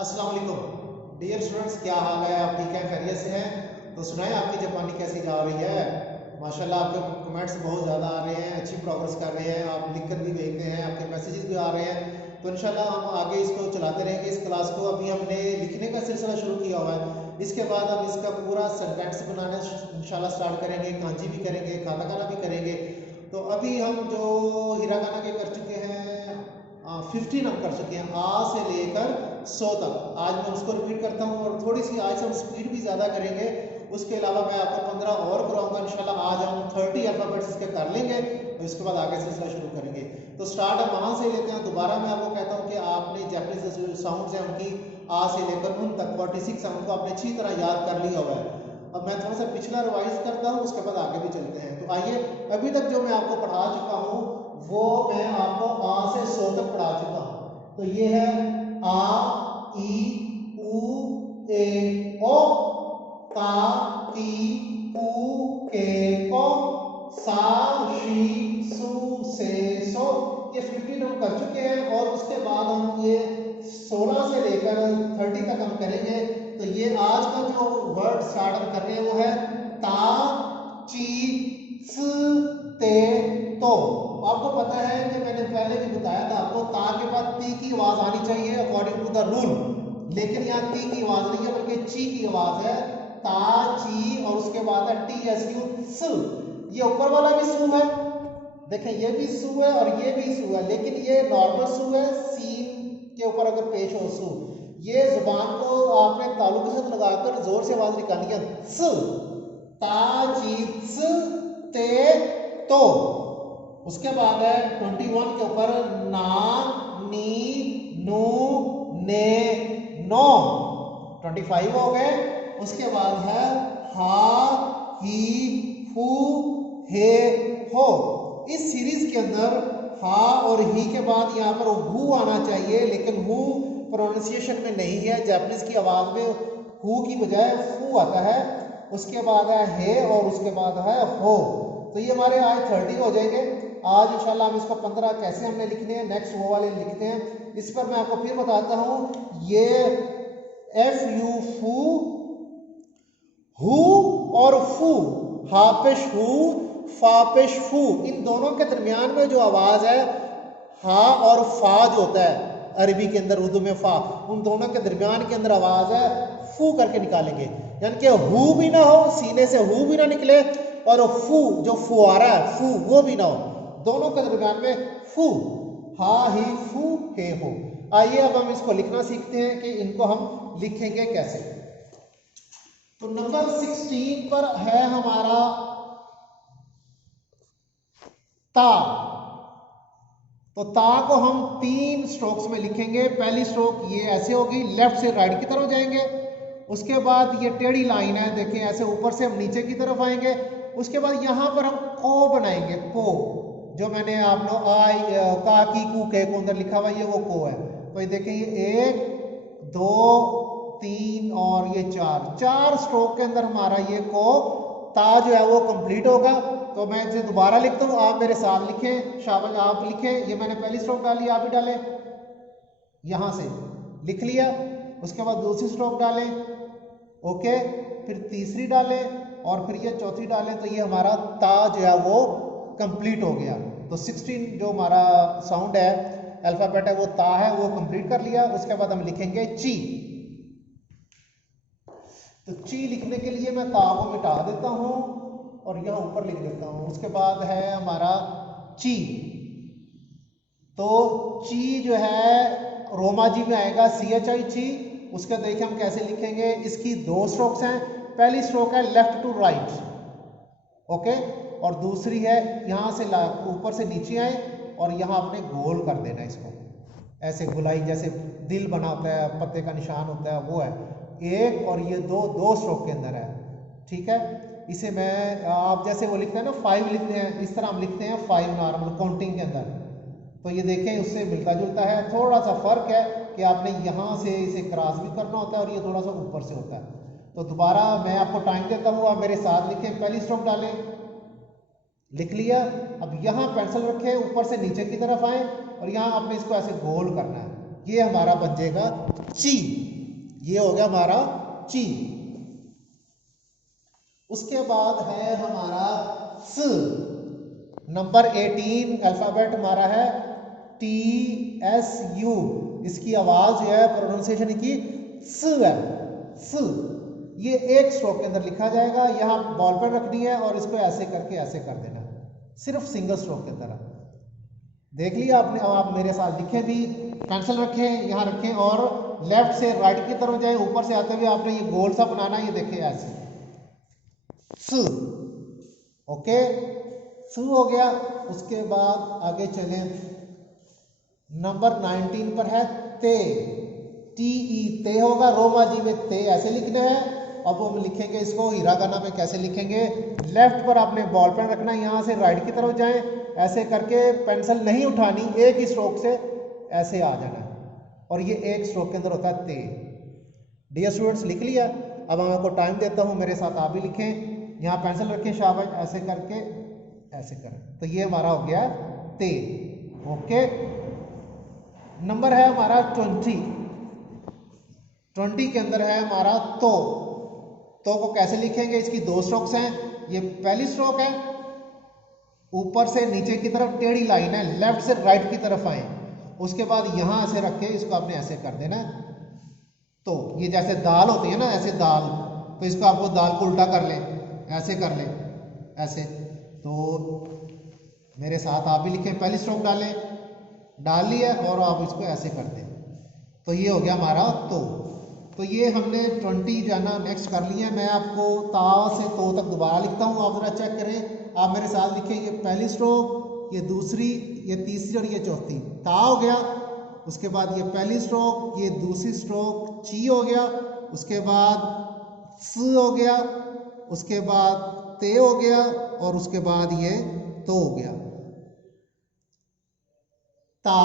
अस्सलाम वालेकुम dear students, क्या हाल है? आप ठीक हैं, खैरियत से हैं? तो सुनाएं आपकी जापानी कैसी जा रही है? माशाल्लाह आपके कमेंट्स बहुत ज़्यादा आ रहे हैं, अच्छी प्रोग्रेस कर रहे हैं, आप लिख कर भी भेज रहे हैं, आपके मैसेजेस भी आ रहे हैं। तो इंशाल्लाह हम आगे इसको चलाते रहेंगे इस क्लास को। अभी हमने लिखने का सिलसिला शुरू किया हुआ है, इसके बाद हम इसका पूरा सेंटेंस बनाना इंशाल्लाह स्टार्ट करेंगे, कांजी भी करेंगे, काताकाना भी करेंगे। तो अभी हम जो हिरागाना के कर चुके हैं 15 हम कर चुके हैं, आ से लेकर 100 तक। आज मैं उसको रिपीट करता हूँ और थोड़ी सी आज हम स्पीड भी ज़्यादा करेंगे। उसके अलावा मैं आपको 15 और कराऊंगा इंशाल्लाह। आज हम 30 अल्फ़ाबेट्स इसके कर लेंगे और इसके बाद आगे सिलसिला शुरू करेंगे। तो स्टार्ट हम वहाँ से लेते हैं। दोबारा मैं आपको कहता हूँ कि आपने जैपनीज जो साउंड्स हैं उनकी आ से लेकर उन तक 46 साउंड को आपने अच्छी तरह याद कर लिया हुआ है। अब मैं थोड़ा सा पिछला रिवाइज करता हूँ, उसके बाद आगे भी चलते हैं। तो आइए, अभी तक जो मैं आपको पढ़ा चुका हूँ वो मैं आपको आ से 100 तक पढ़ा चुका हूँ। तो ये है आ, ई, उ, ए, ओ, ता, ती, पू, के, को, सा, शी, सू, से, सो। ये 15 हम कर चुके हैं और उसके बाद हम ये 16 से लेकर 30 तक हम करेंगे। तो ये आज का जो वर्ड स्टार्ट हम कर रहे हैं वो है ता, ची, स, ते, तो। आपको पता है कि मैंने पहले भी बताया था आपको, ता के बाद ती की आवाज आनी चाहिए अकॉर्डिंग टू द रूल, लेकिन यहाँ ती की आवाज नहीं है बल्कि ची की आवाज है। ता, ची और उसके बाद है टी एस यू स। ये ऊपर वाला भी सू है, देखें ये भी सू है और ये भी सू है, लेकिन ये नॉर्मल सू है, सीन के ऊपर अगर पेश हो सू। ये जुबान को आपने तालु के साथ लगाकर जोर से आवाज निकालनी है, स, ता, ची, स, ते, तो। उसके बाद है 21 के ऊपर ना, नी, नू, ने, नो। 25 हो गए। उसके बाद है हा, ही, हु, हे, हो। इस सीरीज के अंदर हा और ही के बाद यहाँ पर हु आना चाहिए, लेकिन हु प्रोनाउंसिएशन में नहीं है। जापानीज की आवाज में हु की बजाय फू आता है। उसके बाद है हे और उसके बाद है हो। तो ये हमारे आज 30 हो जाएंगे। आज इंशाल्लाह हम इसको 15 कैसे हमने लिखने हैं, नेक्स्ट वो वाले लिखते हैं। इस पर मैं आपको फिर बताता हूँ। ये एफ यू फू, हु और फू, हापेश हु, फापेश फू, इन दोनों के दरमियान में जो आवाज है हा और फा जो होता है अरबी के अंदर, उर्दू में फा, उन दोनों के दरमियान के अंदर आवाज है फू करके निकालेंगे। यानी कि हु भी ना हो, सीने से हु भी ना निकले, और फू जो फुआरा है फू वो भी ना हो, दोनों के दरमियान में फू, हा, ही, फू, हे, हो। आइए अब हम इसको लिखना सीखते हैं कि इनको हम लिखेंगे कैसे। तो नंबर 16 पर है हमारा ता। तो ता को हम 3 स्ट्रोक्स में लिखेंगे। पहली स्ट्रोक ये ऐसे होगी, लेफ्ट से राइट की तरफ जाएंगे। उसके बाद ये टेढ़ी लाइन है, देखें ऐसे ऊपर से हम नीचे की तरफ आएंगे। उसके बाद यहां पर हम को बनाएंगे, को, जो मैंने आप लोग आई का, की, कू, के को अंदर लिखा हुआ ये वो को है। तो ये देखें, ये 1 2 3 और ये 4 स्ट्रोक के अंदर हमारा ये को ता जो है वो कंप्लीट होगा। तो मैं इसे दोबारा लिखता हूँ, आप मेरे साथ लिखें, शाबाश आप लिखें। ये मैंने पहली स्ट्रोक डाली, आप भी डालें, यहां से लिख लिया। उसके बाद दूसरी स्ट्रोक डालें, ओके, फिर तीसरी डालें और फिर ये चौथी डालें। तो ये हमारा ता जो है वो कंप्लीट हो गया। तो 16 जो हमारा साउंड है, अल्फाबेट है, वो ता है, वो कंप्लीट कर लिया। उसके बाद हम लिखेंगे ची। तो ची लिखने के लिए मैं ता को मिटा देता हूं और यहां ऊपर लिख देता हूं। उसके बाद है हमारा ची। तो ची जो है रोमा जी में आएगा, CHI ची। उसका देखिए हम कैसे लिखेंगे। इसकी 2 स्ट्रोक्स हैं। पहली स्ट्रोक है लेफ्ट टू राइट, ओके, और दूसरी है यहां से ऊपर से नीचे आए और यहां आपने गोल कर देना इसको, ऐसे गुलाई जैसे दिल बना होता है, पत्ते का निशान होता है, वो है एक, और ये दो स्ट्रोक के अंदर है, ठीक है। इसे मैं आप जैसे वो लिखते हैं ना 5 लिखते हैं, इस तरह हम लिखते हैं 5 नॉर्मल काउंटिंग के अंदर। तो ये देखें उससे मिलता जुलता है, थोड़ा सा फर्क है कि आपने यहाँ से इसे क्रॉस भी करना होता है और ये थोड़ा सा ऊपर से होता है। तो दोबारा मैं आपको टाइम देता हूँ, आप मेरे साथ लिखें। पहली स्ट्रोक डालें, लिख लिया। अब यहाँ पेंसिल रखें, ऊपर से नीचे की तरफ आए और यहाँ आपने इसको ऐसे गोल करना है, ये हमारा बन जाएगा ची। ये हो गया हमारा ची। उसके बाद है हमारा स। नंबर 18 अल्फाबेट हमारा है TSU। इसकी आवाज जो है प्रोनाउंसिएशन की स है, स। ये एक स्ट्रोक के अंदर लिखा जाएगा। यहां बॉल पेन रखनी है और इसको ऐसे करके ऐसे कर देना, सिर्फ सिंगल स्ट्रोक के अंदर। देख लिया आपने। अब आप मेरे साथ लिखें भी, पेंसिल रखें, यहाँ रखें और लेफ्ट से राइट की तरफ जाए। ऊपर से आते हुए आपने ये गोल सा बनाना, ये देखें ऐसे स। ओके, स हो गया। उसके बाद आगे चलें, नंबर 19 पर है ते। TE, ते होगा रोमा जी में, ते ऐसे लिखना है। अब हम लिखेंगे इसको हिरागाना में कैसे लिखेंगे। लेफ्ट पर आपने बॉल पेन रखना है, यहां से राइट की तरफ जाएं, ऐसे करके पेंसिल नहीं उठानी, एक ही स्ट्रोक से ऐसे आ जाना है और ये एक स्ट्रोक के अंदर होता है ते। डियर स्टूडेंट्स, लिख लिया। अब मैं आपको टाइम देता हूं, मेरे साथ आप भी लिखें। यहाँ पेंसिल रखें, शाबाश, ऐसे करके ऐसे करें, तो ये हमारा हो गया ते। ओके, नंबर है हमारा 20। 20 के अंदर है हमारा तो। तो को कैसे लिखेंगे, इसकी दो स्ट्रोक्स हैं। ये पहली स्ट्रोक है, ऊपर से नीचे की तरफ टेढ़ी लाइन है, लेफ्ट से राइट की तरफ आए। उसके बाद यहां ऐसे रख के इसको आपने ऐसे कर देना। तो ये जैसे दाल होती है ना, ऐसे दाल, तो इसको आपको दाल को उल्टा कर ले, ऐसे कर ले, ऐसे। तो मेरे साथ आप भी लिखें, पहली स्ट्रोक डालें, डाल लिया और आप इसको ऐसे कर दें, तो ये हो गया हमारा तो ये हमने 20 जो है ना नेक्स्ट कर लिया है। मैं आपको ता से तो तक दोबारा लिखता हूँ, आप जरा चेक करें। आप मेरे साथ लिखें, ये पहली स्ट्रोक, ये दूसरी, ये तीसरी और ये चौथी। ता हो गया, उसके बाद ये पहली स्ट्रोक, ये दूसरी स्ट्रोक ची हो गया, उसके बाद स हो गया, उसके बाद ते हो गया और उसके बाद ये तो हो गया। ता,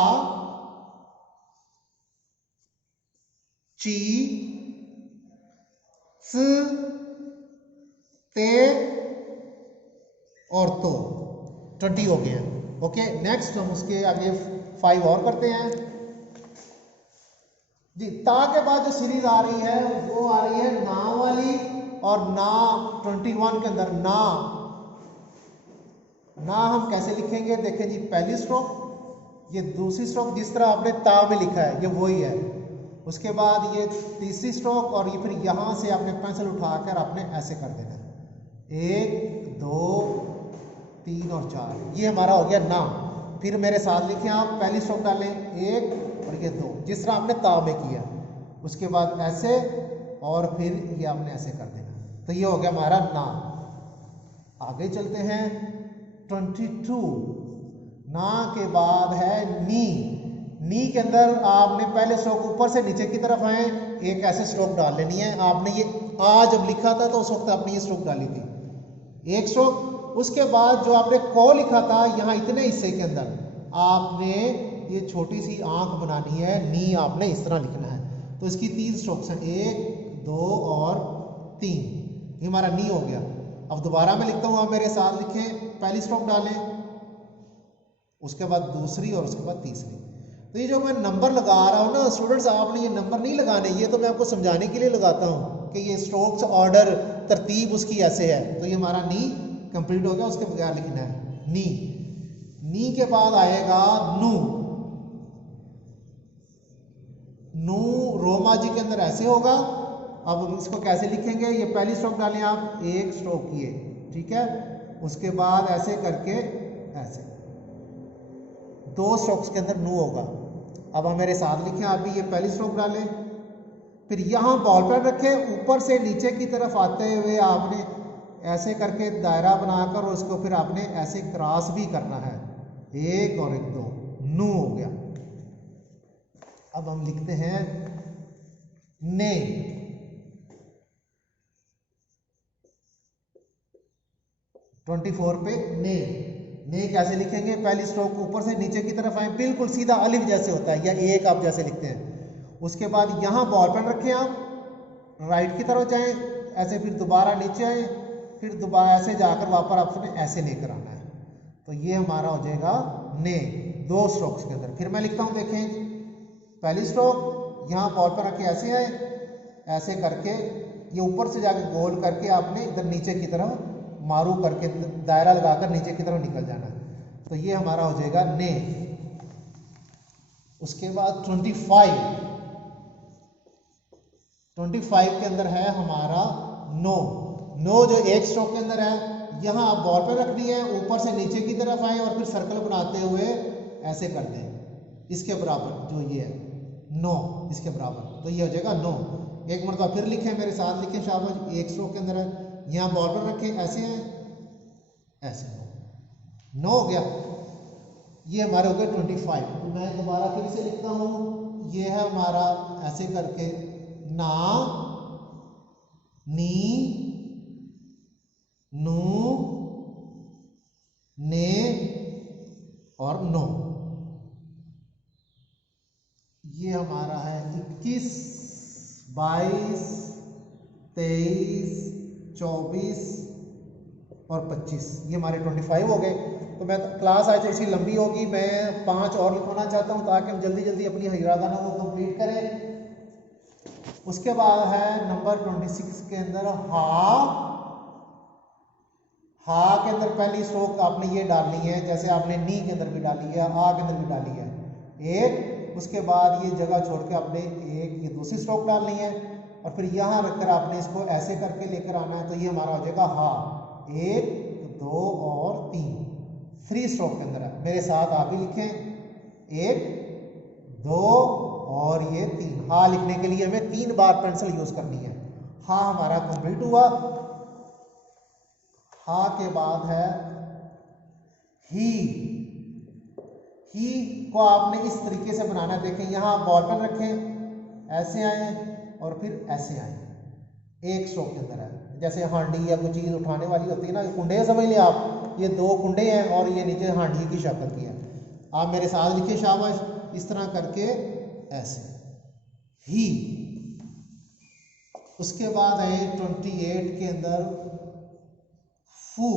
ची, स, ते और तो। 20 हो गया। ओके, नेक्स्ट हम उसके आगे 5 और करते हैं जी। ता के बाद जो सीरीज आ रही है वो आ रही है ना वाली, और ना 21 के अंदर ना। ना हम कैसे लिखेंगे, देखें जी, पहली स्ट्रोक, ये दूसरी स्ट्रोक, जिस तरह आपने ता में लिखा है ये वही है। उसके बाद ये तीसरी स्ट्रोक और ये फिर यहां से आपने पेंसिल उठाकर आपने ऐसे कर देना, 1 2 3 और 4। ये हमारा हो गया ना। फिर मेरे साथ लिखें आप, पहली स्ट्रोक डालें 1 और ये 2, जिस तरह आपने ता में किया। उसके बाद ऐसे और फिर ये आपने ऐसे कर देना, तो ये हो गया हमारा ना। आगे चलते हैं 22। ना के बाद है नी। नी के अंदर आपने पहले स्ट्रोक ऊपर से नीचे की तरफ आए, एक ऐसे स्ट्रोक डाल लेनी है। आपने ये आ जब लिखा था तो उस वक्त आपने ये स्ट्रोक डाली थी, एक स्ट्रोक। उसके बाद जो आपने को लिखा था यहाँ इतने हिस्से के अंदर आपने ये छोटी सी आंख बनानी है, नी आपने इस तरह लिखना है। तो इसकी 3 स्ट्रोक्स हैं, 1 2 और 3। ये हमारा नी हो गया। अब दोबारा मैं लिखता हूँ, आप मेरे साथ लिखें, पहली स्ट्रोक डालें, उसके बाद दूसरी और उसके बाद तीसरी। तो ये जो मैं नंबर लगा रहा हूँ ना स्टूडेंट्स, आपने ये नंबर नहीं लगाने, ये तो मैं आपको समझाने के लिए लगाता हूँ कि ये स्ट्रोक्स ऑर्डर तरतीब उसकी ऐसे है। तो ये हमारा नी कंप्लीट हो गया, उसके बगैर लिखना है नी। नी के बाद आएगा नू। नू रोमा जी के अंदर ऐसे होगा। अब इसको कैसे लिखेंगे, ये पहली स्ट्रोक डालें आप, एक स्ट्रोक ये, ठीक है। उसके बाद ऐसे करके ऐसे 2 स्ट्रोक्स के अंदर नू होगा। अब आप मेरे साथ लिखें, आप भी ये पहली स्ट्रोक डालें, फिर यहाँ बॉल पेन रखें, ऊपर से नीचे की तरफ आते हुए आपने ऐसे करके दायरा बनाकर और उसको फिर आपने ऐसे क्रॉस भी करना है, 1 और 1 2, नू हो गया। अब हम लिखते हैं ने। ट्वेंटी 24 पे ने। ने कैसे लिखेंगे, पहली स्ट्रोक ऊपर से नीचे की तरफ आए, बिल्कुल सीधा अलिफ जैसे होता है, या एक आप जैसे लिखते हैं। उसके बाद यहाँ बॉल पेन रखें, आप राइट की तरफ जाएं, ऐसे फिर दोबारा नीचे आए, फिर दोबारा ऐसे जाकर वापस आपने ऐसे लेकर आना है। तो ये हमारा हो जाएगा ने, 2 स्ट्रोक्स के अंदर। फिर मैं लिखता हूँ, देखें, पहली स्ट्रोक यहाँ बॉल पर रखे ऐसे आए, ऐसे करके ये ऊपर से जाके गोल करके आपने इधर नीचे की तरफ मारू करके दायरा लगाकर नीचे की तरफ निकल जाना है। तो ये हमारा हो जाएगा ने। उसके बाद 25 के अंदर है हमारा नो। नो जो एक स्ट्रोक के अंदर है, यहाँ आप बॉल पर रखनी है, ऊपर से नीचे की तरफ आए और फिर सर्कल बनाते हुए ऐसे कर दें इसके बराबर, जो ये है नो इसके बराबर, तो ये हो जाएगा नो। एक मरतबा फिर लिखें, मेरे साथ लिखें शाबाश। एक स्ट्रोक के अंदर है, यहाँ बॉल पर रखें ऐसे है, ऐसे नो हो गया। ये हमारे हो गए 25। तो मैं दोबारा फिर से लिखता हूँ, ये है हमारा ऐसे करके ना, नी, नू, ने और नो। ये हमारा है 21, 22, 23, 24 और 25। ये हमारे 25 हो गए। तो मैं क्लास आज थोड़ी सी लंबी होगी, मैं 5 और लिखवाना चाहता हूँ ताकि हम जल्दी जल्दी अपनी हिरागाना को कंप्लीट करें। उसके बाद है नंबर 26 के अंदर हा के अंदर पहली स्ट्रोक आपने ये डालनी है, जैसे आपने नी के अंदर भी डाली है, आ के अंदर भी डाली है एक। उसके बाद ये जगह छोड़ के आपने एक ये दूसरी स्ट्रोक डालनी है और फिर यहाँ रखकर आपने इसको ऐसे करके लेकर आना है। तो ये हमारा हो जाएगा हा, 1, 2 और 3, 3 स्ट्रोक के अंदर है। मेरे साथ आप भी लिखें, 1, 2 और ये 3। हा लिखने के लिए हमें 3 बार पेंसिल यूज करनी है। हा हमारा कंप्लीट हुआ। हा के बाद है ही। ही को आपने इस तरीके से बनाना है, देखें यहाँ आप बॉल पेन रखें, ऐसे आए और फिर ऐसे आए, एक स्ट्रोक के अंदर है। जैसे हांडी या कोई चीज़ उठाने वाली होती है ना, कुंडे समझ लें आप, ये 2 कुंडे हैं और ये नीचे हांडी की शक्ल की है। आप मेरे साथ लिखिए शाबाश, इस तरह करके ऐसे ही। उसके बाद है 28 के अंदर फू।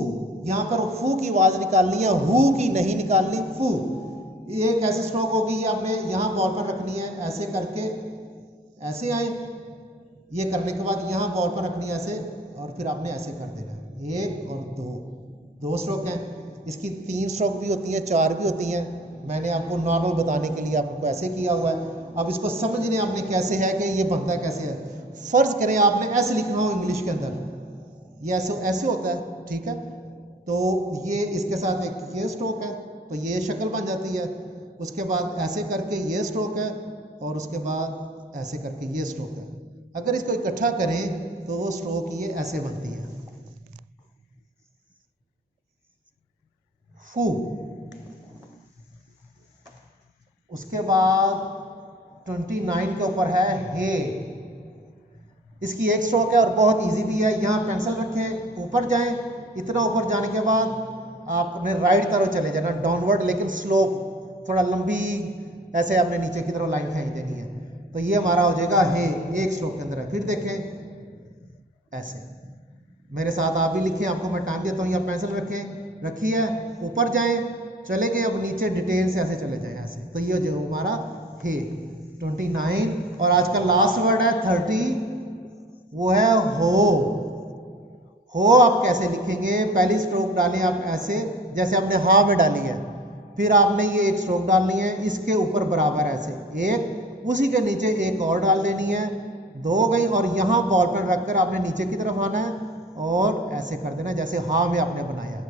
यहाँ पर फू की आवाज निकालनी है, हु की नहीं निकालनी, फू। एक ऐसी स्ट्रोक होगी, ये आपने यहाँ बॉल पर रखनी है, ऐसे करके ऐसे आए, ये करने के बाद यहाँ बॉल पर रखनी है ऐसे और फिर आपने ऐसे कर देना, 1 और 2 स्ट्रोक हैं। इसकी 3 स्ट्रोक भी होती हैं, 4 भी होती हैं। मैंने आपको नॉर्मल बताने के लिए आपको ऐसे किया हुआ है। अब इसको समझने आपने कैसे है कि ये बनता है कैसे है। फर्ज करें आपने ऐसे लिखना हो इंग्लिश के अंदर, ये ऐसे होता है, ठीक है। तो ये इसके साथ एक ये स्ट्रोक है, तो ये शक्ल बन जाती है। उसके बाद ऐसे करके ये स्ट्रोक है और उसके बाद ऐसे करके ये स्ट्रोक है। अगर इसको इकट्ठा करें तो वो स्ट्रोक ये ऐसे बनती है, फू। उसके बाद 29 के ऊपर है हे। इसकी एक स्ट्रोक है और बहुत इजी भी है। यहाँ पेंसिल रखें, ऊपर जाएं, इतना ऊपर जाने के बाद आपने राइट तरफ चले जाना, डाउनवर्ड, लेकिन स्लोप थोड़ा लंबी, ऐसे आपने नीचे की तरफ लाइन खींच देनी है। तो ये हमारा हो जाएगा हे, एक स्ट्रोक के अंदर है। फिर देखें ऐसे, मेरे साथ आप भी लिखें, आपको मैं टाइम देता हूँ। यहाँ पेंसिल रखें, रखी है, ऊपर जाएं, चले गए, अब नीचे डिटेल से ऐसे चले जाएं ऐसे। तो ये जो हमारा हे 29। और आज का लास्ट वर्ड है 30, वो है हो। हो आप कैसे लिखेंगे, पहली स्ट्रोक डालें आप ऐसे जैसे आपने हा में डाली है, फिर आपने ये एक स्ट्रोक डालनी है इसके ऊपर बराबर ऐसे एक, उसी के नीचे एक और डाल देनी है, 2 गई, और यहाँ बॉल पर रखकर आपने नीचे की तरफ आना है और ऐसे कर देना जैसे हा में आपने बनाया।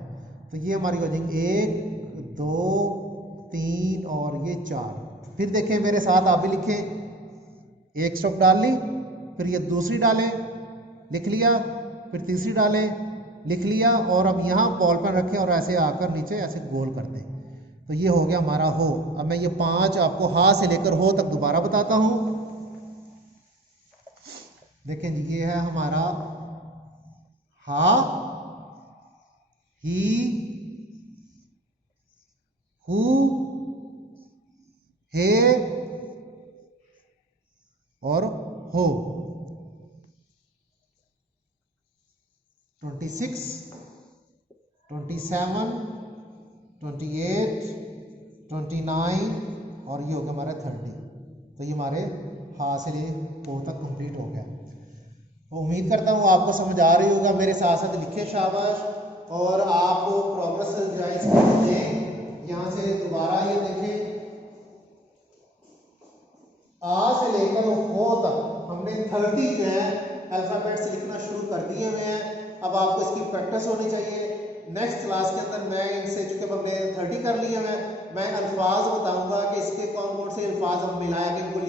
तो ये हमारी हो जाएगी 1, 2, 3 और ये 4। फिर देखें मेरे साथ आप भी लिखें, एक स्ट्रोक डाल ली, फिर ये दूसरी डालें, लिख लिया, फिर तीसरी डालें, लिख लिया, और अब यहाँ बॉल पर रखें और ऐसे आकर नीचे ऐसे गोल कर दें। तो ये हो गया हमारा हो। अब मैं ये 5 आपको हा से लेकर हो तक दोबारा बताता हूँ। देखें जी, ये है हमारा हा, ही, हु, हे और हो। 26, 27, 28, 29 और ये हो गया हमारा 30। तो ये हमारे हा से ले ओ तक कंप्लीट हो गया। तो उम्मीद करता हूँ आपको समझ आ रही होगा। मेरे साथ साथ लिखे शाबाश, और आप प्रोग्रेस जो है इसकी दें। यहाँ से दोबारा ये देखें, आ से लेकर ओ तक हमने 30 जो है अल्फ़ाबेट्स लिखना शुरू कर दिए हुए हैं। अब आपको इसकी प्रैक्टिस होनी चाहिए। नेक्स्ट क्लास के अंदर मैं इनसे, चूंकि हमने 30 कर लिए हैं, मैं अल्फाज बताऊंगा कि इसके कौन कौन से अल्फाज हम मिलाया कि इनको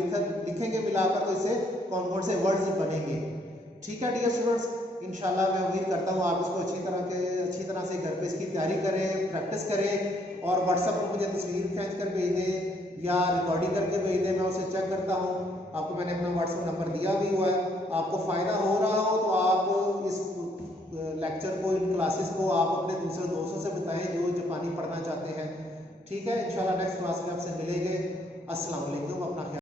लिखेंगे मिलाकर, तो इससे कौन कौन से वर्ड्स बनेंगे। ठीक है डियर स्टूडेंट्स, इंशाल्लाह मैं उम्मीद करता हूँ आप इसको अच्छी तरह से घर पे इसकी तैयारी करें, प्रैक्टिस करें, और व्हाट्सएप पर मुझे तस्वीर खींच कर भेज दें या रिकॉर्डिंग करके भेज दें, मैं उसे चेक करता हूँ। आपको मैंने अपना व्हाट्सएप नंबर दिया भी हुआ है। आपको फ़ायदा हो रहा हो तो आप इस लेक्चर को, इन क्लासेस को आप अपने दूसरे दोस्तों से बताएं जो जापानी पढ़ना चाहते हैं। ठीक है, इंशाल्लाह नेक्स्ट क्लास में आपसे मिलेंगे। अस्सलाम वालेकुम, अपना ख्याल